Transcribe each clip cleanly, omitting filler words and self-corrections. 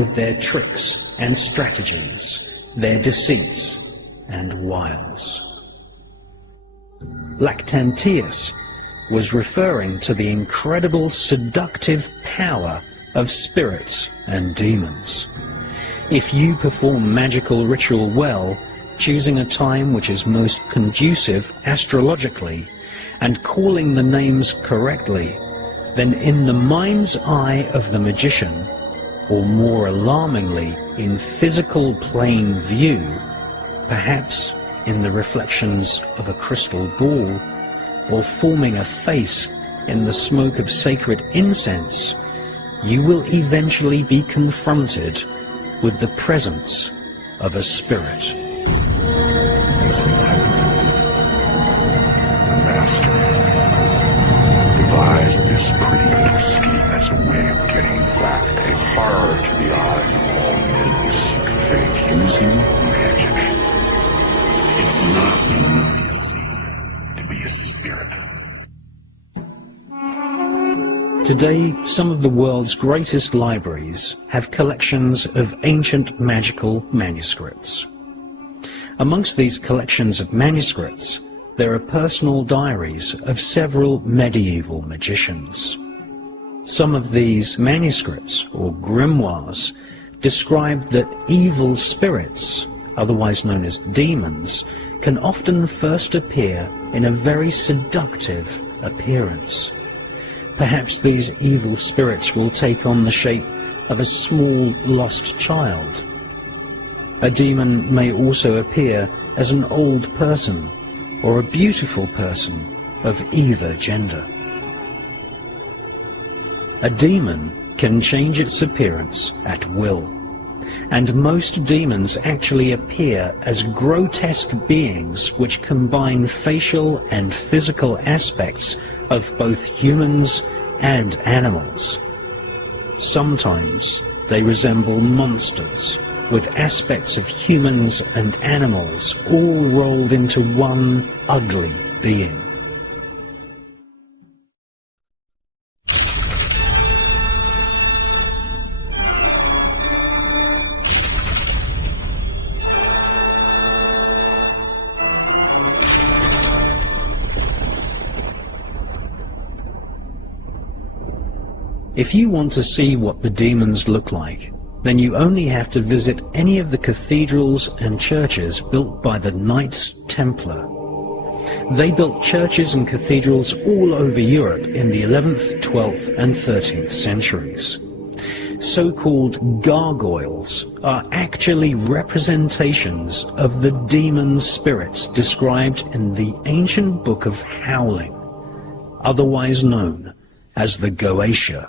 with their tricks and strategies, their deceits and wiles. Lactantius was referring to the incredible seductive power of spirits and demons. If you perform magical ritual well, choosing a time which is most conducive astrologically, and calling the names correctly, then in the mind's eye of the magician, or more alarmingly, in physical plain view, perhaps in the reflections of a crystal ball, or forming a face in the smoke of sacred incense, you will eventually be confronted with the presence of a spirit. This life, the master devised this pretty little scheme as a way of getting back, a horror to the eyes of all men who seek faith using magic. It's not enough, you see, to be a spirit. Today, some of the world's greatest libraries have collections of ancient magical manuscripts. Amongst these collections of manuscripts, there are personal diaries of several medieval magicians. Some of these manuscripts, or grimoires, describe that evil spirits, otherwise known as demons, can often first appear in a very seductive appearance. Perhaps these evil spirits will take on the shape of a small lost child. A demon may also appear as an old person or a beautiful person of either gender. A demon can change its appearance at will, and most demons actually appear as grotesque beings which combine facial and physical aspects of both humans and animals. Sometimes they resemble monsters, with aspects of humans and animals all rolled into one ugly being. If you want to see what the demons look like, then you only have to visit any of the cathedrals and churches built by the Knights Templar. They built churches and cathedrals all over Europe in the 11th, 12th and 13th centuries. So-called gargoyles are actually representations of the demon spirits described in the ancient book of Howling, otherwise known as the Goetia.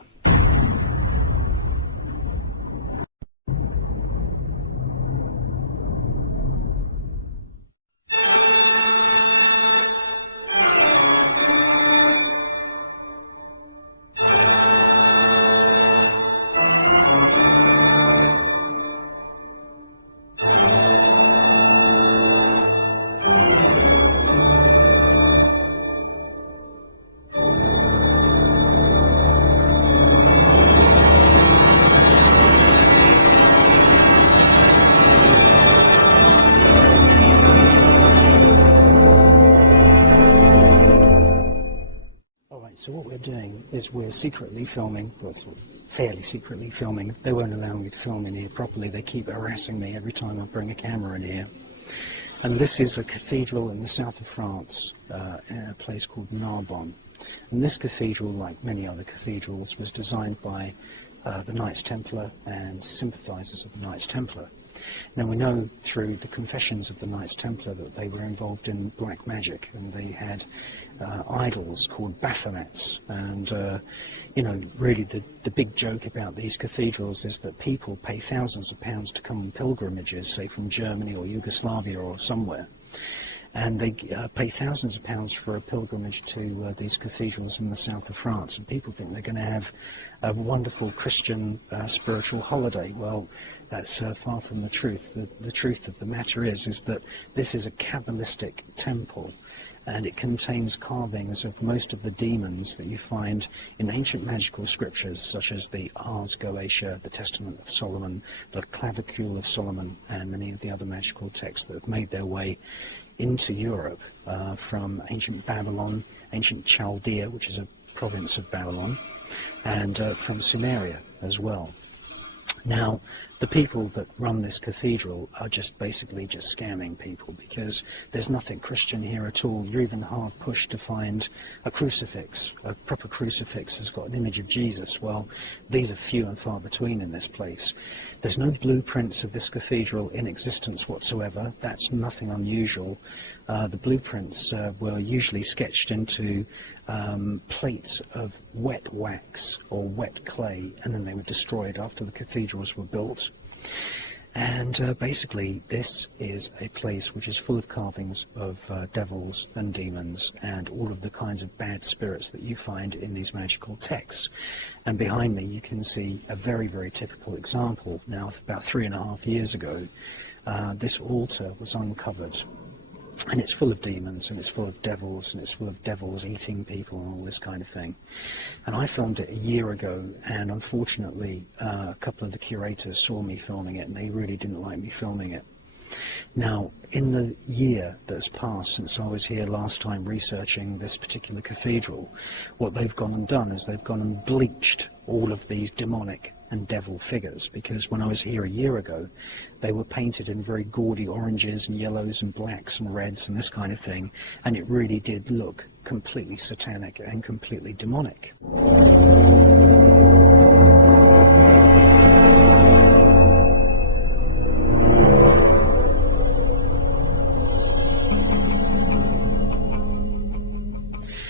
So what we're doing is we're secretly filming, well, sort of fairly secretly filming. They won't allow me to film in here properly. They keep harassing me every time I bring a camera in here. And this is a cathedral in the south of France, in a place called Narbonne. And this cathedral, like many other cathedrals, was designed by the Knights Templar and sympathizers of the Knights Templar. Now we know through the confessions of the Knights Templar that they were involved in black magic, and they had idols called Baphomets. And you know, really the big joke about these cathedrals is that people pay thousands of pounds to come on pilgrimages, say from Germany or Yugoslavia or somewhere, and they pay thousands of pounds for a pilgrimage to these cathedrals in the south of France, and people think they're going to have a wonderful Christian spiritual holiday. Well, that's far from the truth. The truth of the matter is that this is a Kabbalistic temple, and it contains carvings of most of the demons that you find in ancient magical scriptures, such as the Ars Goetia, the Testament of Solomon, the Clavicule of Solomon, and many of the other magical texts that have made their way into Europe from ancient Babylon, ancient Chaldea, which is a province of Babylon, and from Sumeria as well. Now, the people that run this cathedral are basically just scamming people, because there's nothing Christian here at all. You're even hard pushed to find a crucifix. A proper crucifix has got an image of Jesus. Well, these are few and far between in this place. There's no blueprints of this cathedral in existence whatsoever. That's nothing unusual. The blueprints were usually sketched into plates of wet wax or wet clay, and then they were destroyed after the cathedrals were built. And basically this is a place which is full of carvings of devils and demons and all of the kinds of bad spirits that you find in these magical texts. And behind me you can see a very, very typical example. Now, about 3.5 years ago, this altar was uncovered. And it's full of demons, and it's full of devils, and it's full of devils eating people and all this kind of thing. And I filmed it a year ago, and unfortunately a couple of the curators saw me filming it, and they really didn't like me filming it. Now, in the year that's passed since I was here last time researching this particular cathedral, what they've gone and done is they've gone and bleached all of these demonic and devil figures, because when I was here a year ago, they were painted in very gaudy oranges and yellows and blacks and reds and this kind of thing, and it really did look completely satanic and completely demonic.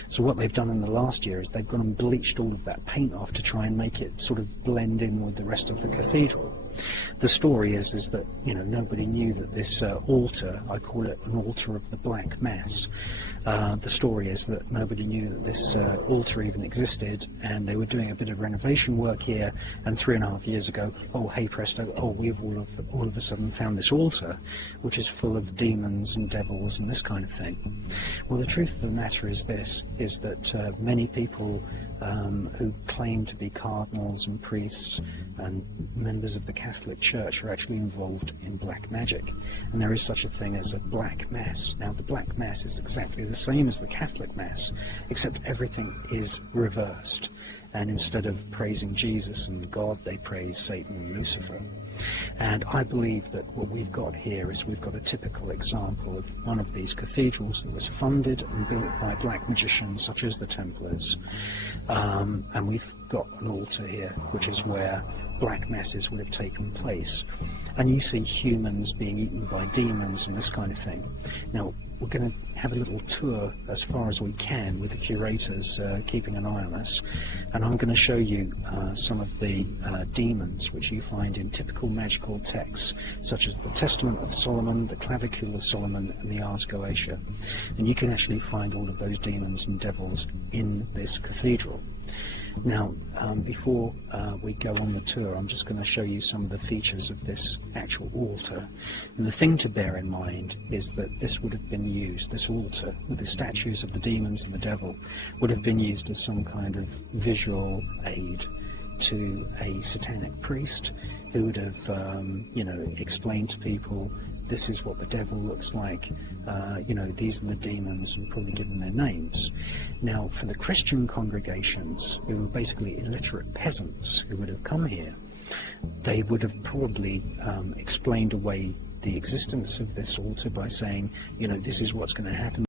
So what they've done in the last year is they've gone and bleached all of that paint off to try and make it sort of blend in with the rest of the cathedral. The story is that, you know, nobody knew that this altar, I call it an altar of the Black Mass, the story is that nobody knew that this altar even existed, and they were doing a bit of renovation work here, and 3.5 years ago, oh hey presto, oh we've all of a sudden found this altar which is full of demons and devils and this kind of thing. Well, the truth of the matter is this, is that many people who claim to be cardinals and priests and members of the Catholic Church are actually involved in black magic, and there is such a thing as a Black Mass. Now, the Black Mass is exactly the same as the Catholic Mass, except everything is reversed, and instead of praising Jesus and God, they praise Satan and Lucifer. And I believe that what we've got here is we've got a typical example of one of these cathedrals that was funded and built by black magicians such as the Templars, and we've got an altar here which is where black masses would have taken place, and you see humans being eaten by demons and this kind of thing. Now, we're going to have a little tour as far as we can with the curators keeping an eye on us, and I'm going to show you some of the demons which you find in typical magical texts, such as the Testament of Solomon, the Clavicule of Solomon, and the Ars Goetia. And you can actually find all of those demons and devils in this cathedral. Now, before we go on the tour, I'm just going to show you some of the features of this actual altar. And the thing to bear in mind is that this would have been used, this altar, with the statues of the demons and the devil, would have been used as some kind of visual aid to a satanic priest who would have, explained to people, this is what the devil looks like, these are the demons, and probably given their names. Now, for the Christian congregations, who were basically illiterate peasants who would have come here, they would have probably explained away the existence of this altar by saying, this is what's going to happen.